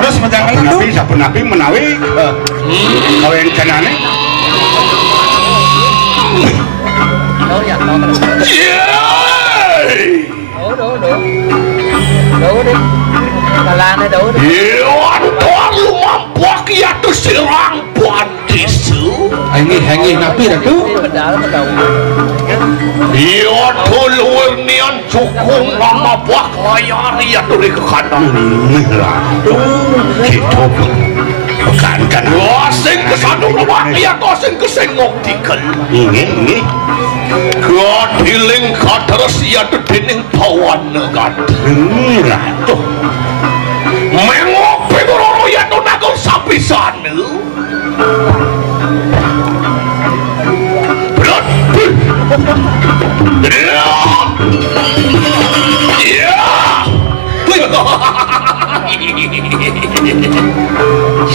Terus menjangan nabi sabun nabi menawi kawin janane. Đâu dạ đâu. Đâu đi. Bà Lan này đâu đi. Tuan lumampak ya tu serang bandisu. Hangi nabi dah tu. Ya tu luar nian cukup lama buat layar ya tu di kekandang. Kita kan asing kesandung rumah ya asing kesengok dikal. Ini. Kadiling kateras ya tu dening pawan negat. Ratu. Mengok pegoro ya tu nakal sapi sana. Berat. Ya.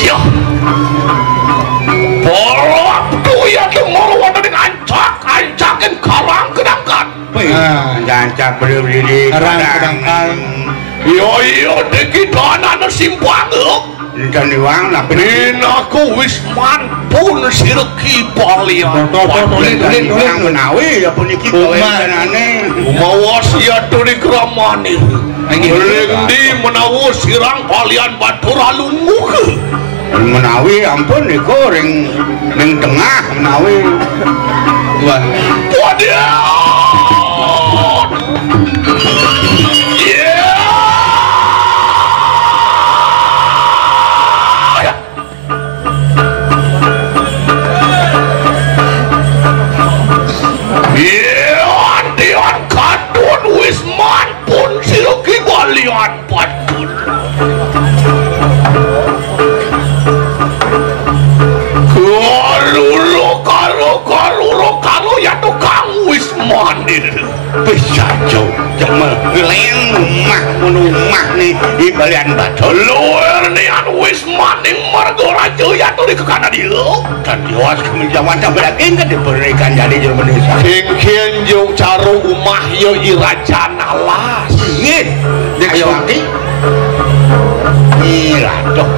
Ya. Bolak tu ya tu ngorwan dengan ancakin karang kedangkan. Jancak berdiri karang kedangkan. Yo dikit anak simpang dan iwang lah aku wisman pun sirki palian tulen menawi ya pun iki kawenane umawas ya turi kramani di menawu sirang palian batur alun muka menawi ampun niku ring tengah menawi waduh lihat batul kalau ya tukang wismanir bisa jauh cuma leng rumah nih di balian batul luar nian wismaning margorajo ya tuh di kekana dia dan diwas kemenjawan tak beragin kan diberikan jadi Indonesia kengkeng jauh caru umah yo irajan alas ayo lagi iya dok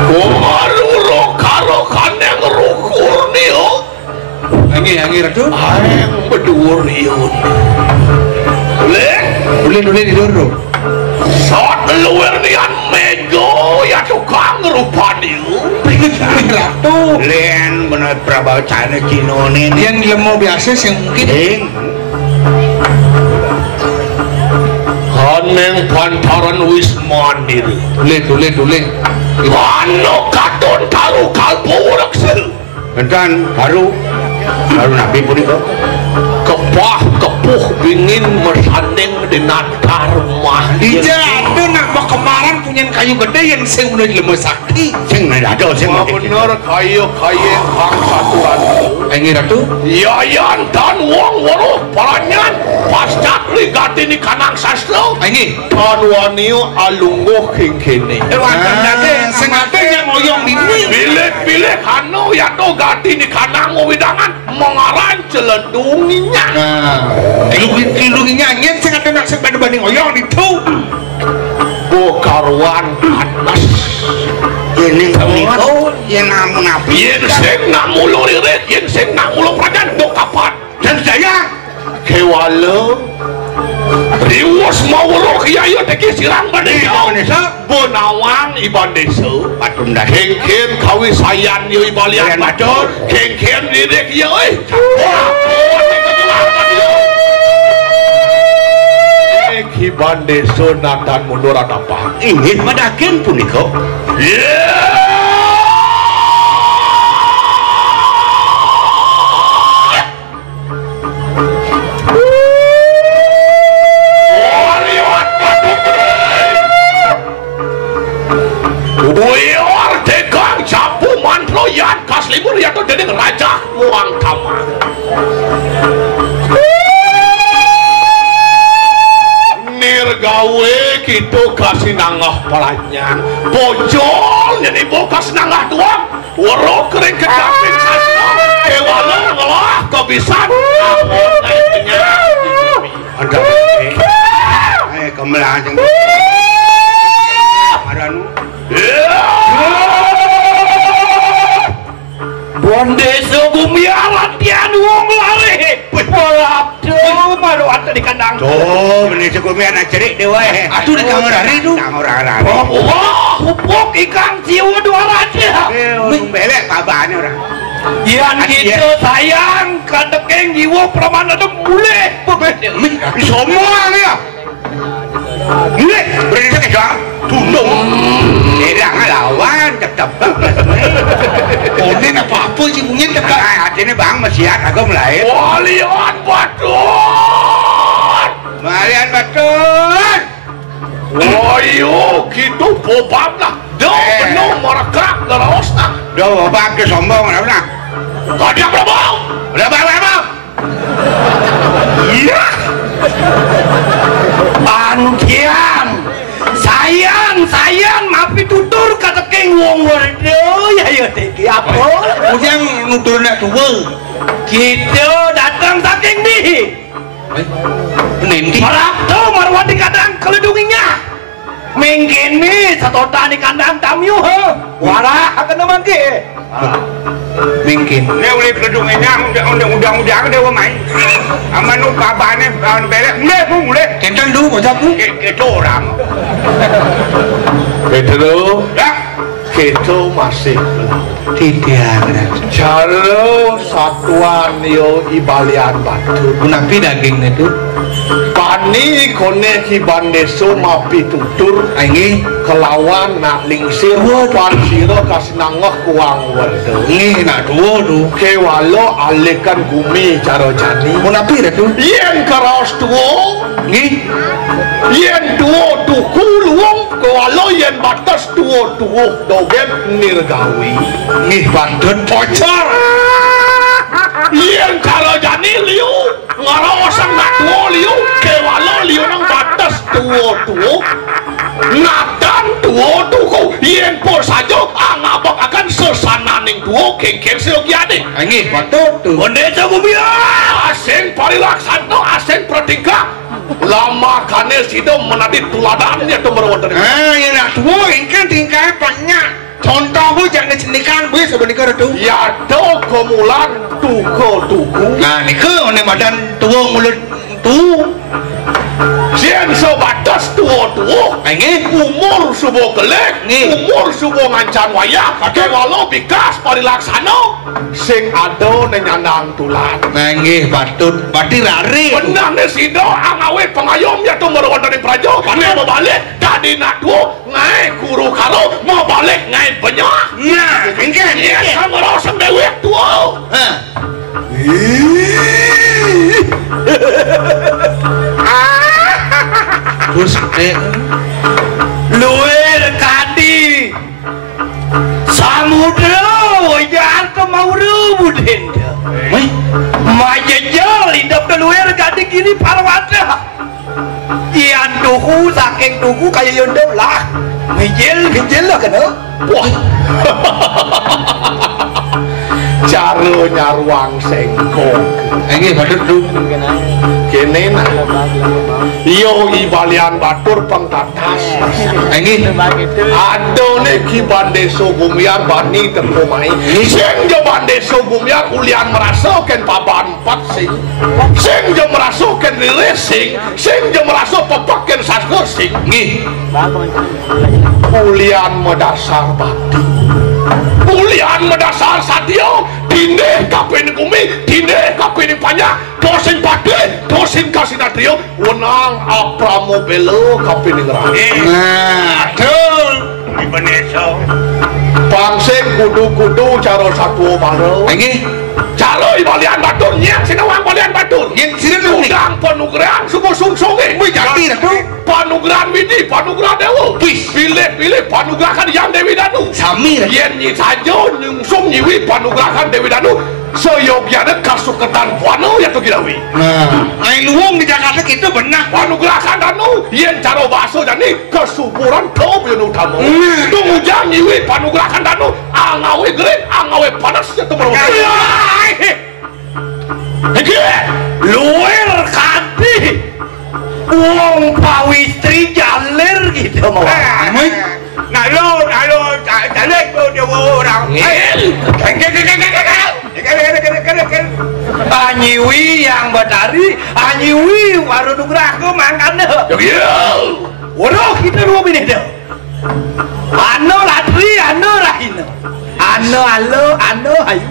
kumaruro karo kaneng rukur niyo hangi ratu yang berdua riun ulin di dulu saat luar nian mejo ya tukang rupa niyo ratu lian bener prabawa cana cino nih yang lemo biasa yang mungkin Haneng pantaran wismanir tulen mano katon taruh kalpo urak sel dan baru nabi pun itu kepuh bingin mersanding dengan karmah ija itu nak mau kemarin punya kayu gede yang sing udah lemah sakti sing ada sing bener kayu hang satuan ini ratu yayan dan wong waruh paranyan pascat ligati ni kanang sastra ini kan wanio alunggoh kengkene sing ada yang ngoyong ini pilih kanu ya to gati ni kanang widangan mengaran celedunginya ilunginya angin sing ada nak sebanding banding ngoyong itu karwan panas ini kau yang nabi yang sing nak mulu lirik yang sing nak mulu prajan do kapan dan saya kewala riwas mawulo kiayo teki sirang badesa bonawang iban desa patun dah kengken kawi sayan yo ibalian batur kengken lirik yo Iban desa natan mundur apa ingin madakin pun iko Kaslimur ya tuh jadi raja muang kamar nirgawe gitu kasih nangah pelanyan bojolnya ning kedaping sastra dewa ngelah kebisan naiknya ada kemelah jeung maranu Bondeso Gumiar latihan wong lare bolap tuh baru ada di kandang tuh Bondeso Gumiar nak cerik dewa aduh di kamar hari tuh kamar hari wah hupuk ikan jiwa 200 belek kabarnya orang yan gitu sayang kadekeng jiwa peraman ada boleh semua nih ya ini berarti saya tunduk tidak ngelawan tetap Ponen apa-apa sih mungkin tetap hatinya bang masih ada aku mulai Walian Batun Walian Batun Woyo gitu bobam lah penuh merekak ngelawas lah bobam ke sombong lah kau dia berbohong udah berbohong iya Antian sayang maaf tutur kata keng wong waduh ya teki apa kemudian nuturnya tuh gitu datang saking nih nanti malah tuh marwati kadang kelidunginya mungkin nih satota di kandang tamu wala akan namanya mungkin dia boleh kelidunginya undang-undang dia main aman nu babane bahan belek mulai kencan dulu macam tu ke orang Pedro ya kita masih tidak cara satuan yo ibalian batu napi daging itu pani kone ki bandeso mapi tutur ini kelawan nak lingsir pan siro kasih nangoh kuang wardo ini nak dua tu kewalo alekan gumi caro jani napi itu yen karaos tuo ini yen duo tuku luong kewalo yen batas duo dogen nirgawi nih bandut bocor yen kalau jani liu ngarawasan nak duo liu kewalo liu nang batas duo natan duo tuku yen pun saja angabak akan sesananing duo kengkeng seyogiane ini bandut tuh Bondeso Gumiar asing parilaksana asing pratingkah lama kane sido menadi tuladannya tuh berwonten ya nak dua ingkan tingkah banyak contoh jangan senikan bu sebenarnya itu ya do kemulan tuku nah niku ne badan tua mulut tu sian sebatas tua ini umur subuh kelek umur subuh ngancan wayah kalau bikas parilaksana sing ado nenyandang tulan nggih patut pati rari benar ne sido angawe pengayom ya tuh merwonten prajo pane mau balik dadi nadu ngai guru karo mau balik ngai banyak nah engke ya samaro samdewe tuo terus luar kadi samudra wajar ke mauru budenda majajal hidup ke luar kadi gini parwata ian tuku saking tuku kayak yondok lah ngejel lah kena wah caranya ruang sengkong ini badut dulu kene nah iyo ibalian batur pengtatas ini adone ki Bondeso Gumiar bani terpomai sing jo Bondeso Gumiar ulian merasa ken papan 4 sing jo merasa ken rilis sing jo merasa pepak ken sasko sing nggih ulian medasar bati ulian medasar satyo dindeh kapene kumi dindeh kapene panyak dosen pade dosen kasinatrio wenang apramo belo kapene ngerane nah betul di Bondeso pangsing kudu-kudu cara satu maro nggih calo ibalian batur nyen sinawang balian batur nyen sinawang udang panugrahan subuh sungsonge wih jati dah tu panugrahan widi panugrahan dewa pilih panugrahan yang Dewi Danu sami dah yen nyi sajo nyungsung nyiwi panugrahan Dewi Danu seyogiana kasuketan wano ya tu gilawi nah lain luang di Jakarta kita benar panugrahan Danu yen caro baso jani kesuburan kau yang utama tunggu jang nyiwi panugrahan bahkan danu angawe gering angawe panas ya tuh baru luar kati uang pawistri jalir gitu mau nalo jalir dia orang anyiwi yang batari anyiwi baru nugraku makan deh waduh kita dua bini deh ano latri ano rahino ano ayu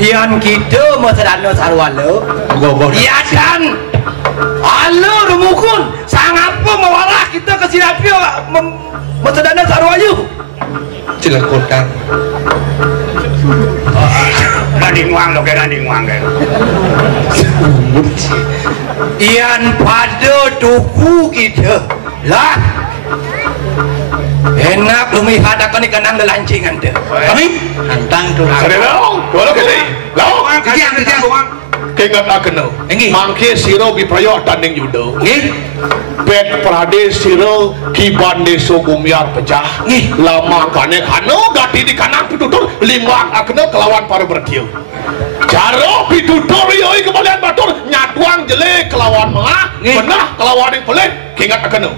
ian kita masadano sarwalo iya kan halo rumukun sangat pun mawalah kita ke Silapio masadano sarwayu cilekotan nanding wang lo kayak nanding wang kayak ian pada tuku kita lah enak lumi hadakan ikan nang lancingan deh kami hantang tuh ada lo kalau kali lo kerja kengat akan mangke siro biprayo tanding judo bet prade siro kibande sogumyar pecah lama kane kano gati di kanan pitutur limbang akan kelawan para bertiu jaro pitutur yoi kembalian batur nyatuang jelek kelawan malah benah kelawan yang pelit kengat akan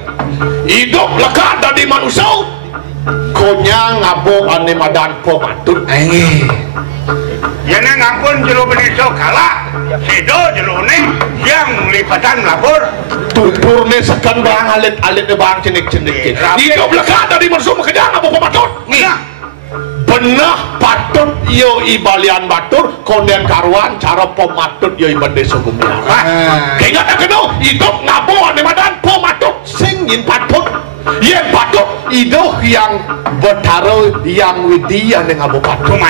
hidup lekat dari manusia konya ngabung ane madan pematun yana ngampun jero beneso kalah sido jero neng yang lipatan lapor tuturne sekan bang alit bang cenik-cenik hidup lekat dari manusia makanya ngabung pematun benah patut yo ibalian batur konden karuan cara pematut yo ibande sogumya kaya kena hidup ngabung ane madan pematut singin patut yang patut hidup yang bertaruh yang widian yang ngabung patut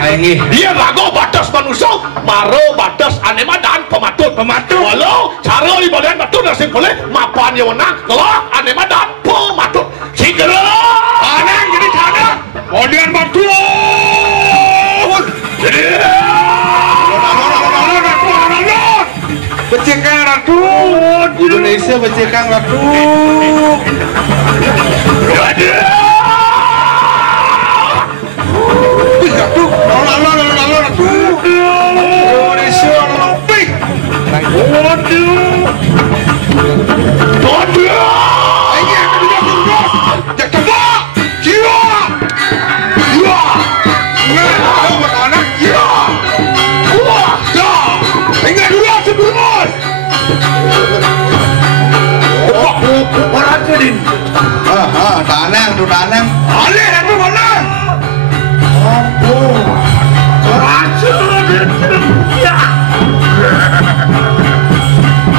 dia lagu batas manusia maro batas ane madan pematut walau cara ibalian batur nasib boleh mapan yo nak kalau ane madan pematut sigera aneh jadi cara konden batur becekang ratu Indonesia becekang ratu ratu ratu Indonesia lebih tanang alih aku mana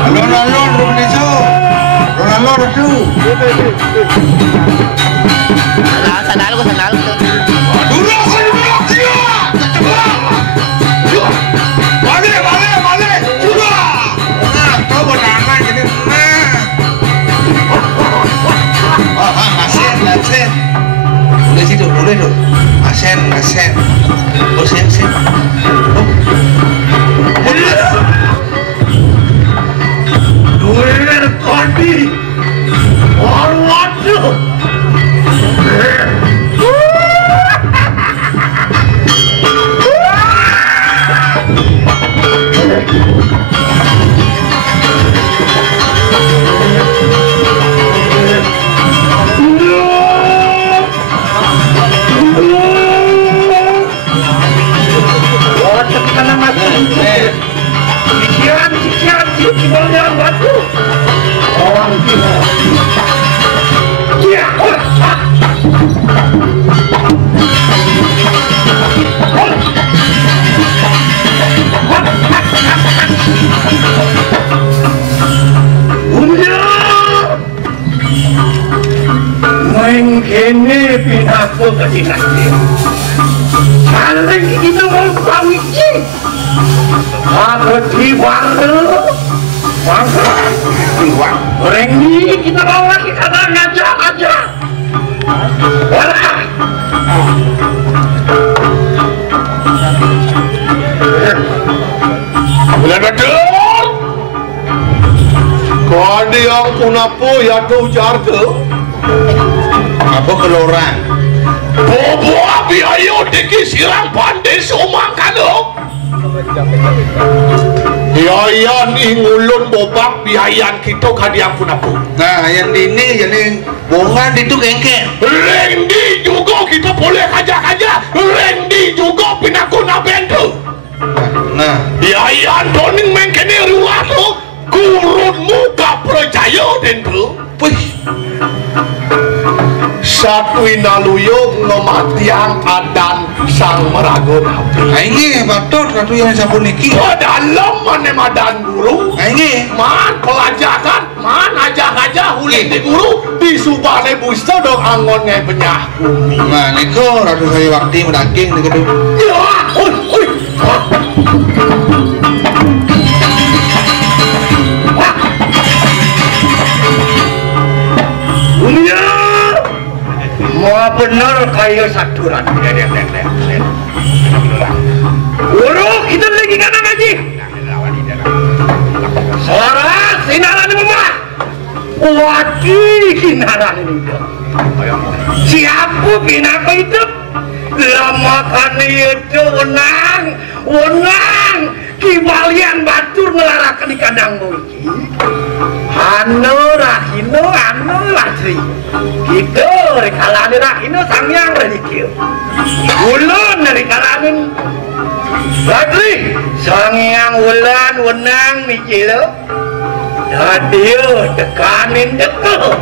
Ronaldo Ratu sandal balik juga kau bernama jadi asen udah situ tuh asen oh sen duer kondi waduh Sikiran batu orang gila dia main kene pindaku ke dinasti saling itu mau pawiji aku diwaru goreng ini kita bawa lagi karena ngajak aja bulan betul kau ada yang punapu ya tuh jarga apa keluaran bobo tapi ayo diki sirang pandai somangkan dong. Biayan ingulun bobak biayan kita kadiang punapu. Nah yang dini jadi bongan itu kengke. Rendi juga kita boleh kaja-kaja. Rendi juga pinakuna bentu. Nah biayan doning mengkene ruah tu kurun muka percaya tentu. wih Satu inaluyung ngematiang adan sang meragun api. ini batot satu yang sabun niki. Dalam mana madan guru. Ini Man pelajaran, man aja-aja huling di guru di subane busta dong angonnya penyah bumi. nah niko ratu saya waktu mendaging di gedung. Ya, oi. Dunia mau bener kayak saduran. Guru kita lagi kanan lagi. Seorang sinaran rumah. Wakil sinaran ini. Siapa binapa itu? Lama kan itu wenang. Kibalian batur ngelarakan di kandangmu ini. Anu rahino lasri. Gitu rekalane rahino sangyang redikil. Ulun rekalane Badri sangyang ulan wenang mikilo. Dadio tekanin deko.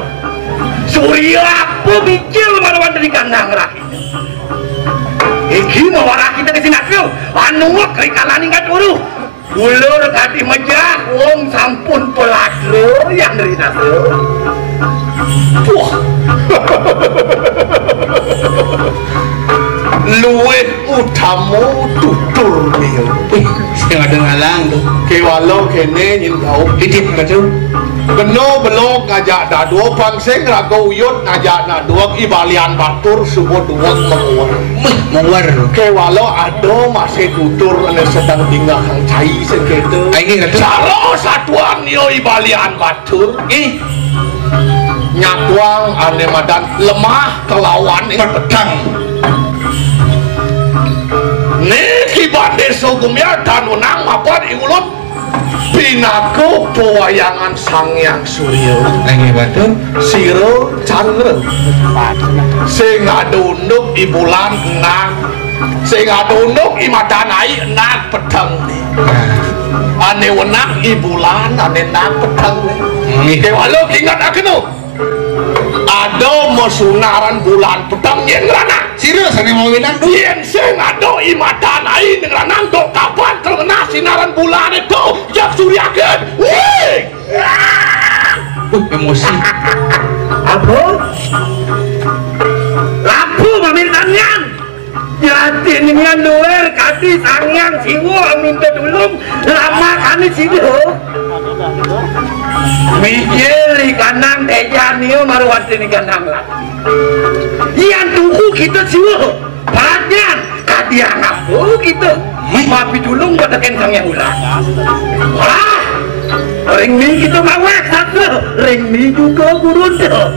Surya apa mikil marawan dari kandang rahino. Iki mau warah kita kesini aku. Anu rekalane ngaturu. Ulur kati mejah, wong sampun pelagro yang dari satu. Wah, luwe utamu tutur mil. Saya ada ngalang tuh. Kewalo kene nyindau. Ditip betul. Beno belok ngajak dadua pangseng rago uyut ngajak nadua ibalian batur subut duwak menguar. Menguar. Kewalo ado masih tutur ane sedang tinggal kang cai seketu. Ini kata. Calo satuan yo ibalian batur. Nyatuang ane madan lemah kelawan ing pedang. Niki bande sogumya danunang mapan ingulun. Pinaku pewayangan Sangyang Surya. Ini betul. Siro Chandra. Sing adunduk i bulan enang. Sing adunduk i madanai enang pedang. Ane wenang i bulan ane enang pedang. Kewalo kingat akenu. Ado mosunaran bulan pedang yen rana. Siro sana mau winang tuh. Yen sing ado i madanai ning ranang dok kapan kena sinaran bulan itu jak suryakeun. Wih. Emosi. Apa? Lampu pemintanian. Jadi dengan doer kati sangyang siwo minta dulung lama kani sido. Mikir ikanang tejanio marwati ni kanang lagi. Iyan tuku kita siwo. Perhatian kadiang aku gitu. Mapi dulung batakan sangyang ulang. Wah. Ring mi kita mawak satu. Ring mi juga gurun tuh.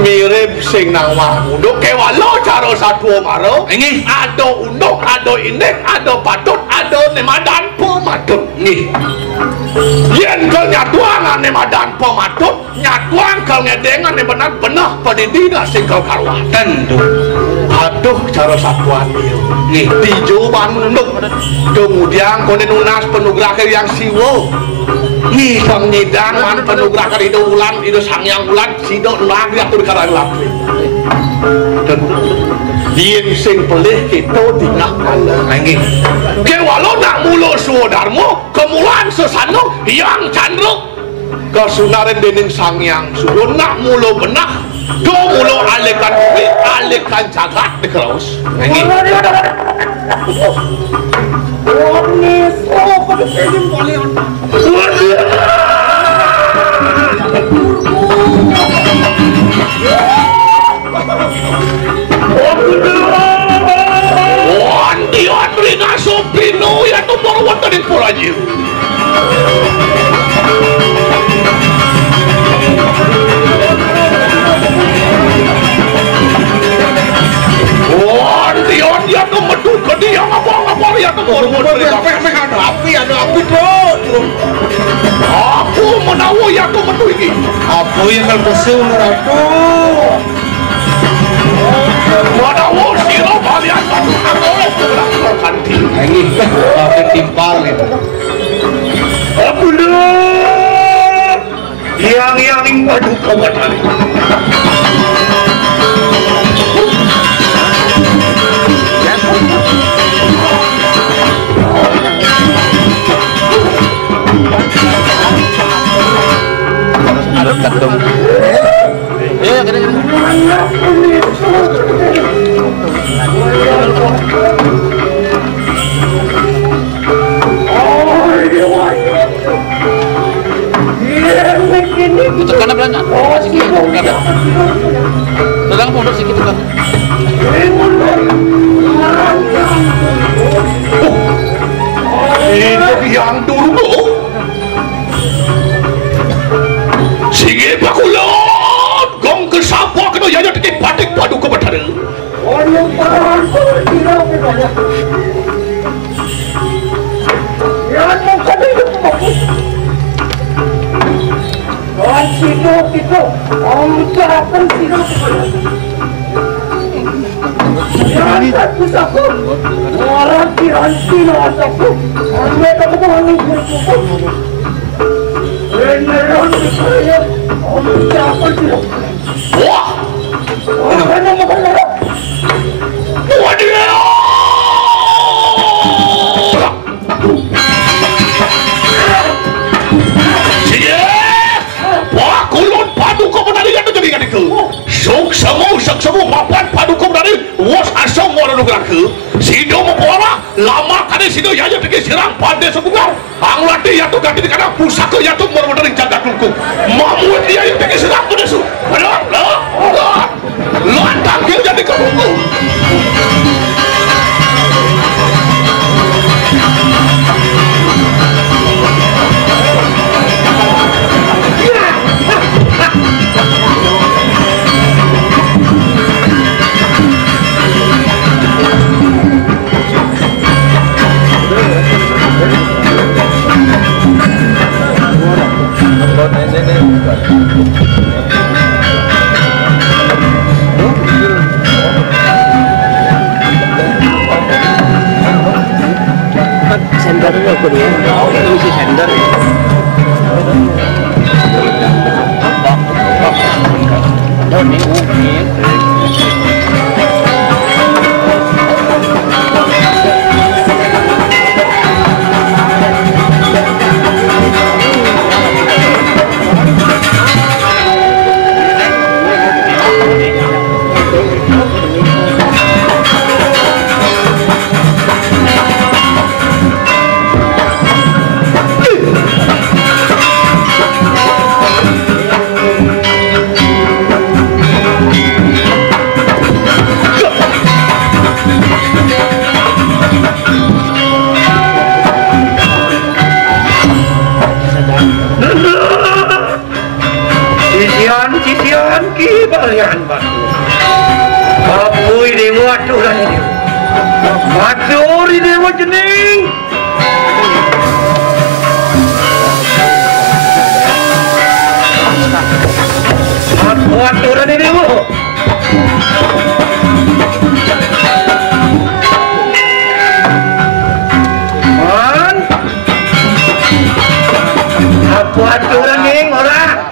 Mirip sing nang unduk kewalo caro satu maro. Ini Ado unduk, ado indek, ado patut, ado nemadan pematut. Nih. Yen kau nyatuan nemadan pematut, nyatuan kau ngedengan benar-benar pendidikan sing kau karuan. tentu. Aduh cara satuan dia. Nih dijuban unduk. Kemudian kau nunas penugrakan yang siwo. Nih pengidang man penugrakan itu ulan itu sangyang ulan sido lagi atur karang lagi. Yen sing pelih kita tinggal Lagi. kewalo nak mulo suodarmu kemulan sesano yang candruk kesunaren dening sangyang sudo nak mulo benah do mulo alekan duit alekan jagat dikeros Lagi. Andri nasopino ya to morwan tadi polaji. ada api bro. Aku menawa ya aku metu iki. Apa yang kalpesu ratu? Menawa sira kalian padu oleh kurang kanthi. Ini akan timpal itu. Apulah. Yang ing padu kawan. Harus gantung. Iya, kena. Tekan belanja. Sikit ada. Tegang mundur sikit tekan. Ini yang dulu. Sige bakulon gong ke sapa kena yaya titik batik padu ke batara. Wah! Sok mapan padukum dari was asam wala nugerak sido mempola lama kade sido yaya pikir sirang pande sebugar ang lati yatu ganti dikana pusaka yatu mormodering jagat lungkung mamu dia yang pikir sirang pande su lo tangkil jadi kelungkung. Sendernya aku dia, ini si sender. Oh ni. Sisian ki balian batu. Kapui dewa aturan ini. Maturi dewa jening. Aku aturan ini dewa. Man. Aku aturan ini orang.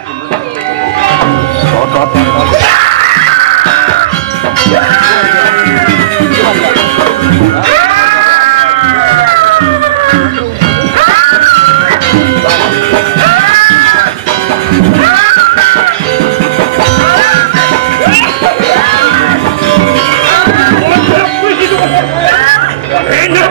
Enak.